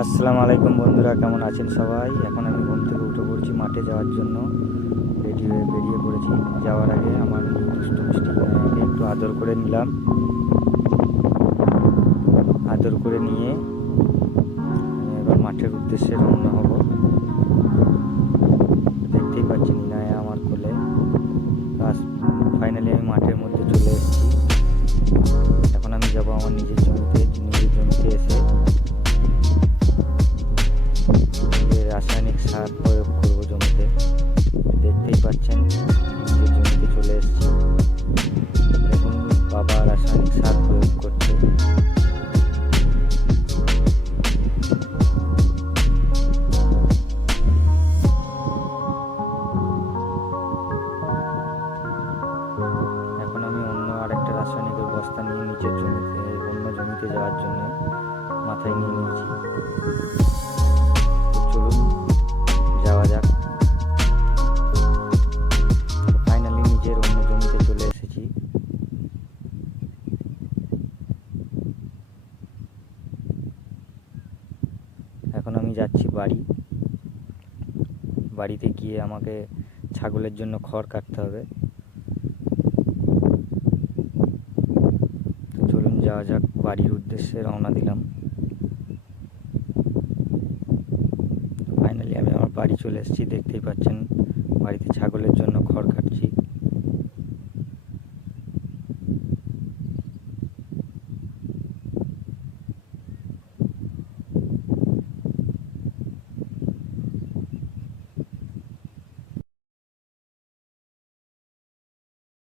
আসসালামু আলাইকুম বন্ধুরা, কেমন আছেন সবাই? এখন আমি ঘুম থেকে উঠে পড়ছি মাঠে যাওয়ার জন্য। রেডি হয়ে বেরিয়ে পড়েছি। যাওয়ার আগে আমার এই দুষ্টু মিষ্টি মেয়েকে একটু আদর করে নিলাম। আদর করে নিয়ে আমি এবার মাঠের উদ্দেশ্যে রওনা হব। দেখতেই পাচ্ছি নিনায়া আমার কোলে। ফাইনালি আমি মাঠের মধ্যে চলে এসেছি। এখন আমি যাব আমার নিজের জমিতে এসে রাসায়নিক সার প্রয়োগ করব জমিতে। দেখতেই পাচ্ছেন নিজের জমিতে চলে এসেছি। দেখুন বাবা রাসায়নিক সার প্রয়োগ করছে। এখন আমি অন্য আরেকটা রাসায়নিকের বস্তা নিয়ে নিচের জমিতে অন্য জমিতে যাওয়ার জন্য মাথায় নিয়ে নিয়েছি। চলুন যাওয়া যাক। ফাইনালি নিজের অন্য জমিতে চলে এসেছি। এখন আমি যাচ্ছি বাড়িতে গিয়ে আমাকে ছাগলের জন্য খড় কাটতে হবে। তো চলুন যাওয়া যাক, বাড়ির উদ্দেশ্যে রওনা দিলাম। ফাইনালি আমি আমার বাড়ি চলে এসেছি। দেখতেই পাচ্ছেন বাড়িতে ছাগলের জন্য খড় কাটছি।